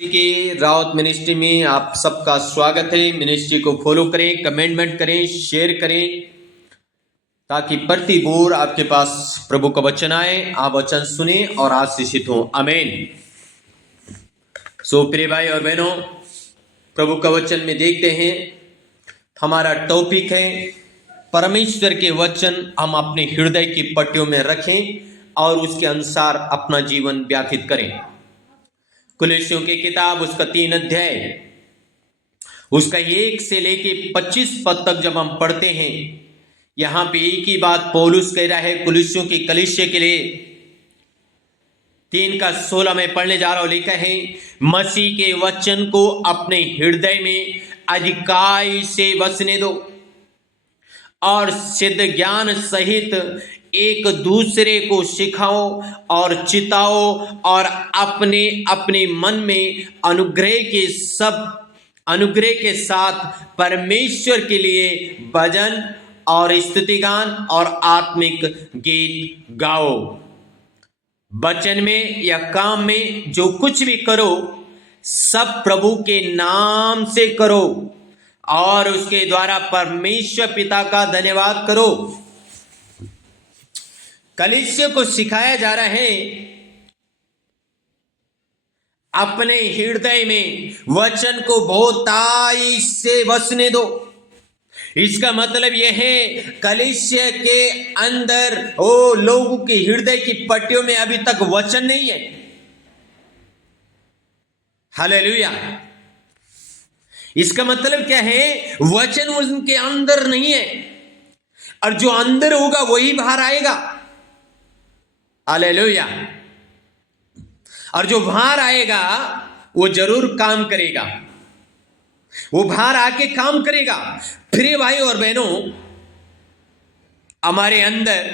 की रावत मिनिस्ट्री में आप सबका स्वागत है। मिनिस्ट्री को फॉलो करें, कमेंटमेंट करें, शेयर करें ताकि प्रति बोर आपके पास प्रभु का वचन आए, आप वचन सुने और आशीषित हो। आमीन। सो प्रिय भाई और बहनों, प्रभु का वचन में देखते हैं, हमारा टॉपिक है परमेश्वर के वचन हम अपने हृदय की पट्टियों में रखें और उसके अनुसार अपना जीवन व्यतीत करें। कुलैसियों की किताब उसका 3 अध्याय उसका 1 से लेके 25 पद तक जब हम पढ़ते हैं, यहां पे एक ही बात पौलुस कह रहा है कुलैसियों की कलीसिया के लिए। 3 का 16 में पढ़ने जा रहा हूं। लिखा है, मसीह के वचन को अपने हृदय में अधिकाई से बसने दो और सिद्ध ज्ञान सहित एक दूसरे को सिखाओ और चिताओ और अपने अपने मन में अनुग्रह के साथ परमेश्वर के लिए भजन और स्तुतिगान और आत्मिक गीत गाओ। वचन में या काम में जो कुछ भी करो सब प्रभु के नाम से करो और उसके द्वारा परमेश्वर पिता का धन्यवाद करो। कलीसिया को सिखाया जा रहा है अपने हृदय में वचन को बहुताई से बसने दो। इसका मतलब यह है कलीसिया के अंदर लोगों के हृदय की पट्टियों में अभी तक वचन नहीं है। हालेलुया। इसका मतलब क्या है? वचन उनके अंदर नहीं है और जो अंदर होगा वही बाहर आएगा। हालेलुया। और जो बाहर आएगा वो जरूर काम करेगा, वो बाहर आके काम करेगा। प्रिय भाई और बहनों, हमारे अंदर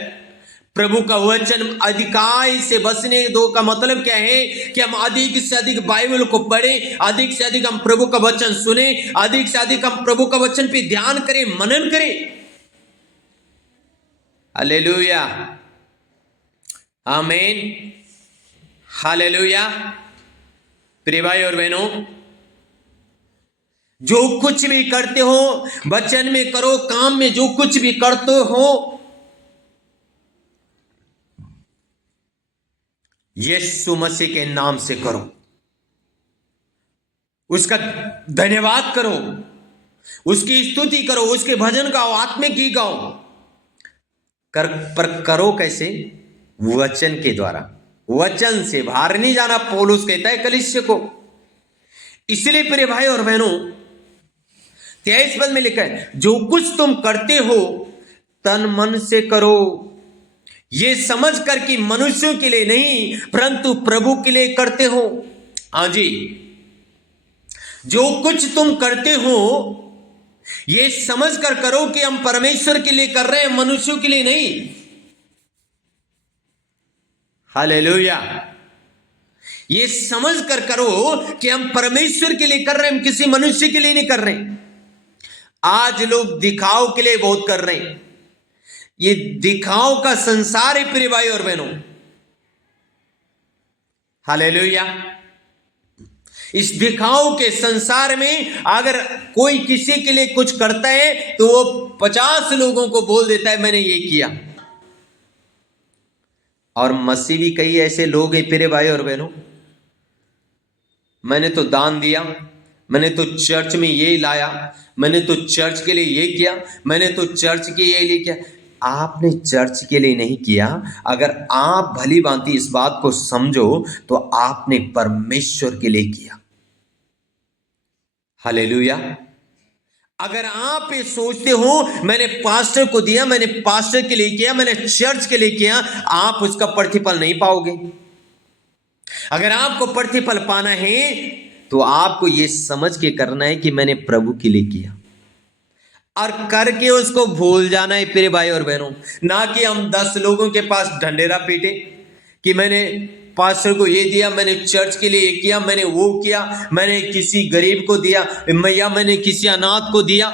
प्रभु का वचन अधिकाई से बसने दो का मतलब क्या है कि हम अधिक से अधिक बाइबल को पढ़ें, अधिक से अधिक हम प्रभु का वचन सुने, अधिक से अधिक हम प्रभु का वचन पे ध्यान करें, मनन करें। हालेलुया, आमीन, हालेलुया। प्रिय भाई और बहनों, जो कुछ भी करते हो वचन में करो, काम में जो कुछ भी करते हो यीशु मसीह के नाम से करो, उसका धन्यवाद करो, उसकी स्तुति करो, उसके भजन गाओ, आत्मिक गीत गाओ। पर करो कैसे? वचन के द्वारा, वचन से बाहर नहीं जाना, पौलुस कहता है कलीसिया को। इसलिए प्रिय भाई और बहनों, 23 पद में लिखा है, जो कुछ तुम करते हो तन मन से करो, ये समझ कर कि मनुष्यों के लिए नहीं परंतु प्रभु के लिए करते हो। हाँ जी, जो कुछ तुम करते हो ये समझ कर करो कि हम परमेश्वर के लिए कर रहे हैं, मनुष्यों के लिए नहीं। हालेलुया। ये समझ कर करो कि हम परमेश्वर के लिए कर रहे हैं, हम किसी मनुष्य के लिए नहीं कर रहे हैं। आज लोग दिखाव के लिए बहुत कर रहे हैं। ये दिखाव का संसार है प्रिय भाई और बहनों। हालेलुया। इस दिखाव के संसार में अगर कोई किसी के लिए कुछ करता है तो वो 50 लोगों को बोल देता है मैंने ये किया। और मसीह भी कई ऐसे लोग हैं प्रिय भाई और बहनों, मैंने तो दान दिया, मैंने तो चर्च में ये लाया, मैंने तो चर्च के लिए ये किया, मैंने तो चर्च के लिए किया। आपने चर्च के लिए नहीं किया। अगर आप भली भांति इस बात को समझो तो आपने परमेश्वर के लिए किया। हालेलुया। अगर आप ये सोचते हो मैंने पास्टर को दिया, मैंने पास्टर के लिए किया, मैंने चर्च के लिए किया, आप उसका प्रतिफल नहीं पाओगे। अगर आपको प्रतिफल पाना है तो आपको ये समझ के करना है कि मैंने प्रभु के लिए किया और करके उसको भूल जाना है प्रिय भाई और बहनों। ना कि हम 10 लोगों के पास ढंढेरा पीटे कि मैंने पास्टर को ये दिया, मैंने चर्च के लिए ये किया, मैंने वो किया, मैंने किसी गरीब को दिया या मैंने किसी अनाथ को दिया।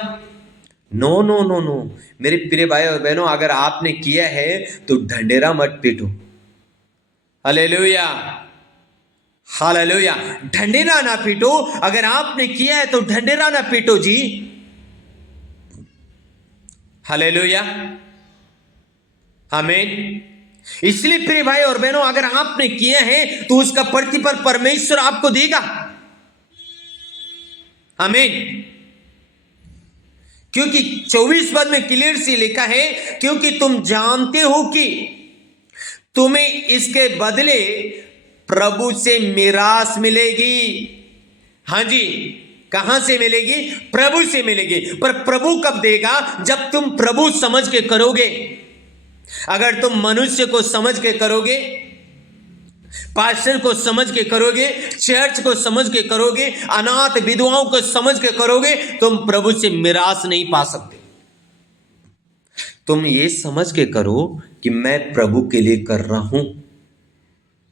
नो नो नो नो मेरे प्रिय भाई और बहनों, अगर आपने किया है तो ढंढेरा मत पीटो। हालेलुया। हालेलुया। ढंढेरा ना पीटो, अगर आपने किया है तो ढंढेरा ना पीटो जी। हालेलुया, आमीन। इसलिए प्रिय भाई और बहनों, अगर आपने किया है तो उसका प्रतिफल परमेश्वर आपको देगा। आमीन। क्योंकि 24 पद में क्लियर से लिखा है, क्योंकि तुम जानते हो कि तुम्हें इसके बदले प्रभु से मिरास मिलेगी। हां जी, कहां से मिलेगी? प्रभु से मिलेगी। पर प्रभु कब देगा? जब तुम प्रभु समझ के करोगे। अगर तुम मनुष्य को समझ के करोगे, पास्टर को समझ के करोगे, चर्च को समझ के करोगे, अनाथ विधवाओं को समझ के करोगे, तुम प्रभु से मिरास नहीं पा सकते। तुम ये समझ के करो कि मैं प्रभु के लिए कर रहा हूं।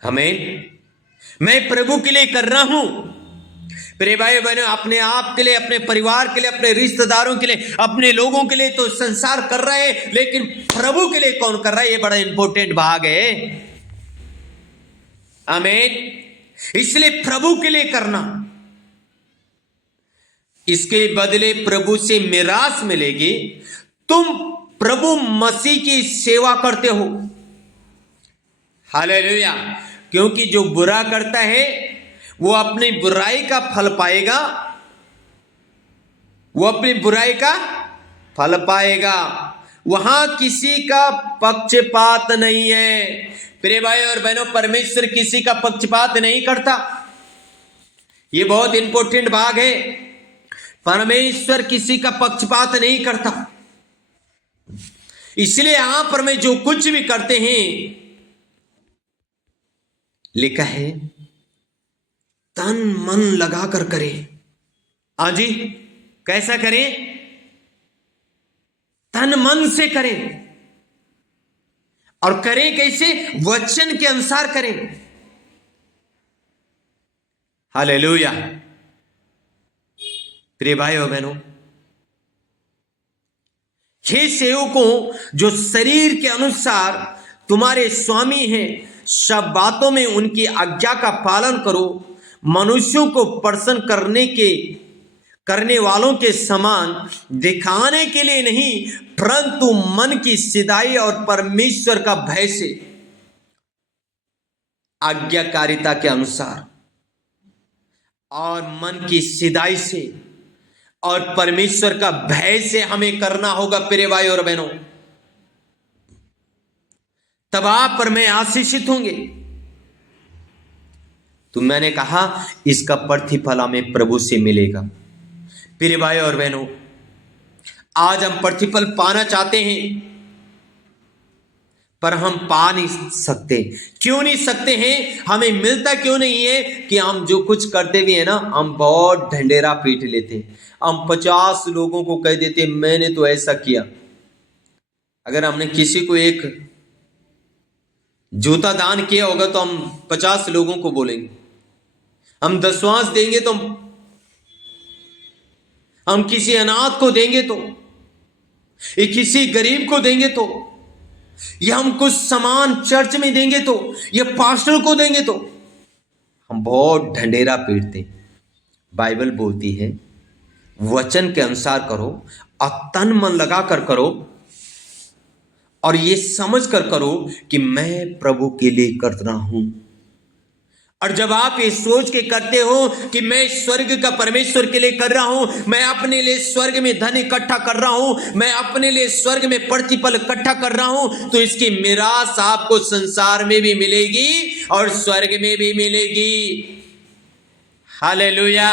आमीन। मैं प्रभु के लिए कर रहा हूं। प्रिय भाई बहनों, अपने आप के लिए, अपने परिवार के लिए, अपने रिश्तेदारों के लिए, अपने लोगों के लिए तो संसार कर रहा है, लेकिन प्रभु के लिए कौन कर रहा है? ये बड़ा इंपॉर्टेंट भाग है। आमीन। इसलिए प्रभु के लिए करना, इसके बदले प्रभु से मिरास मिलेगी। तुम प्रभु मसीह की सेवा करते हो। हालेलुया। क्योंकि जो बुरा करता है वो अपनी बुराई का फल पाएगा। वो अपनी बुराई का फल पाएगा। वहां किसी का पक्षपात नहीं है। प्रिय भाई और बहनों, परमेश्वर किसी का पक्षपात नहीं करता। यह बहुत इंपॉर्टेंट भाग है। परमेश्वर किसी का पक्षपात नहीं करता। इसलिए यहां पर मैं जो कुछ भी करते हैं, लिखा है तन मन लगाकर करें। हाँ जी, कैसा करें? तन मन से करें। और करें कैसे? वचन के अनुसार करें। हालेलुया। प्रिय भाई और बहनों, हे सेवकों, जो शरीर के अनुसार तुम्हारे स्वामी हैं, सब बातों में उनकी आज्ञा का पालन करो, मनुष्यों को प्रसन्न करने वालों के समान दिखाने के लिए नहीं, परंतु मन की सीधाई और परमेश्वर का भय से, आज्ञाकारिता के अनुसार और मन की सीधाई से और परमेश्वर का भय से हमें करना होगा। प्रिय भाई और बहनों, तब आप और मैं आशीषित होंगे। तो मैंने कहा इसका प्रतिफल हमें प्रभु से मिलेगा। प्रिय भाई और बहनों, आज हम प्रतिफल पाना चाहते हैं, पर हम पा नहीं सकते। क्यों नहीं सकते हैं? हमें मिलता क्यों नहीं है? कि हम जो कुछ करते भी है ना, हम बहुत ढंढेरा पीट लेते हैं। हम 50 लोगों को कह देते मैंने तो ऐसा किया। अगर हमने किसी को एक जूता दान किया होगा तो हम 50 लोगों को बोलेंगे। हम दशवांश देंगे तो हम किसी अनाथ को देंगे तो, ये किसी गरीब को देंगे तो, या हम कुछ सामान चर्च में देंगे तो, या पास्टर को देंगे तो, हम बहुत ढंढेरा पीटते। बाइबल बोलती है वचन के अनुसार करो और तन मन लगा कर करो, और ये समझ कर करो कि मैं प्रभु के लिए कर रहा हूं। और जब आप ये सोच के करते हो कि मैं स्वर्ग का परमेश्वर के लिए कर रहा हूं, मैं अपने लिए स्वर्ग में धन इकट्ठा कर रहा हूं, मैं अपने लिए स्वर्ग में प्रतिफल इकट्ठा कर रहा हूं, तो इसकी मिरास आपको संसार में भी मिलेगी और स्वर्ग में भी मिलेगी। हालेलुया,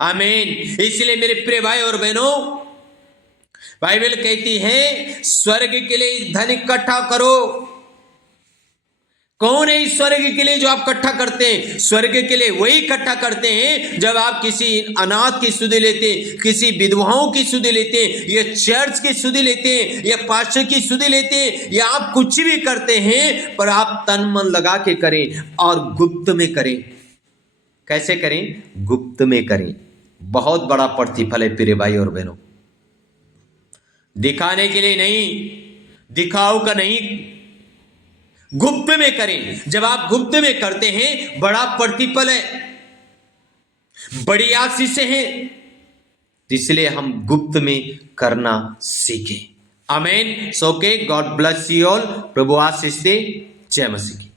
आमीन। इसलिए मेरे प्रिय भाई और बहनों, बाइबल कहती है स्वर्ग के लिए धन इकट्ठा करो। कौन है स्वर्ग के लिए जो आप इकट्ठा करते हैं? स्वर्ग के लिए वही इकट्ठा करते हैं जब आप किसी अनाथ की सुधि लेते हैं, किसी विधवाओं की सुधि लेते हैं, या चर्च की सुधि लेते हैं, या पास्टर की सुधि लेते हैं, या आप कुछ भी करते हैं, पर आप तन मन लगा के करें और गुप्त में करें। कैसे करें? गुप्त में करें। बहुत बड़ा प्रतिफल है प्रिय भाई और बहनों। दिखाने के लिए नहीं, दिखाऊ का नहीं, गुप्त में करें। जब आप गुप्त में करते हैं बड़ा प्रतिफल है, बड़ी आशीष है, इसलिए हम गुप्त में करना सीखें। आमीन। सो के गॉड ब्लेस यू ऑल। प्रभु आशीष दे। जय मसीह की।